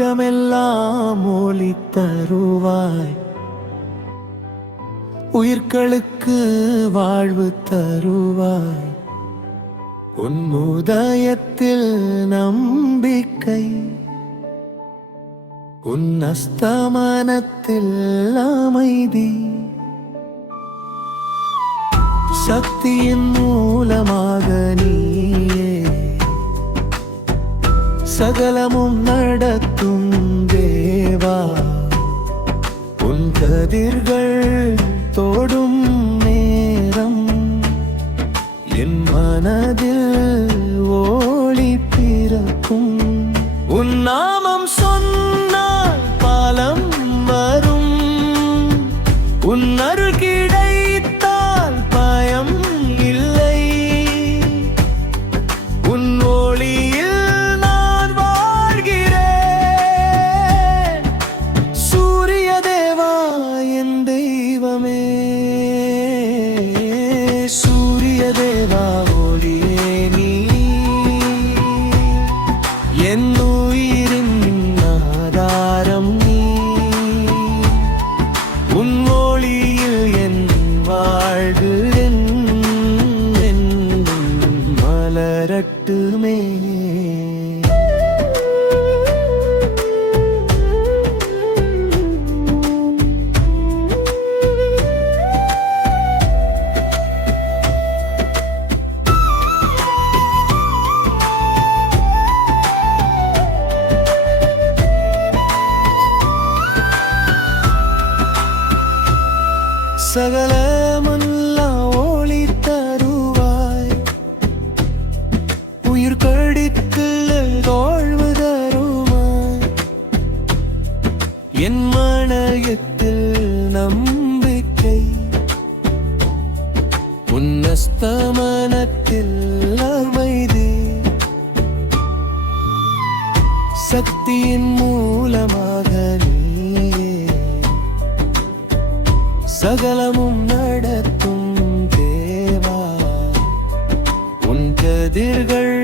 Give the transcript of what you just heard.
உலகமெல்லாம் ஒளி தருவாய், உயிர்களுக்கு வாழ்வு தருவாய். உன் உதயத்தில் நம்பிக்கை, உன் அஸ்தமனத்தில் அமைதி. சக்தியின் மூலமாக நீயே சகலமும் நடத்தும் தேவா. உன் கதிர்கள் தோடும் நேரம் என் மனதில் ஒளி பிறக்கும். உன் நாமம் சொன்னால் பலம் வரும், உன் அருள் கிடைத்தால் பயம் இல்லை. உன் ஒளியில் நான் வாழ்கிறேன். சூரிய தேவா என் தெய்வமே, சூரிய தேவா ஒளியே நீ. என் உயிரின் ஆதாரம் நீ. உன் ஒளியில் என் வாழ்வு மலரட்டுமே. சகலமெல்லாம் ஒளி தருவாய், உயிர் கடித்து வாழ்வு தருவாய். என் மனத்தில் நம்பிக்கை, உன் அஸ்தமனத்தில் அமைதி. சக்தியின் மூலமாக நீயே சகலமும் நடத்தும் தேவா. உன் கதிர்கள்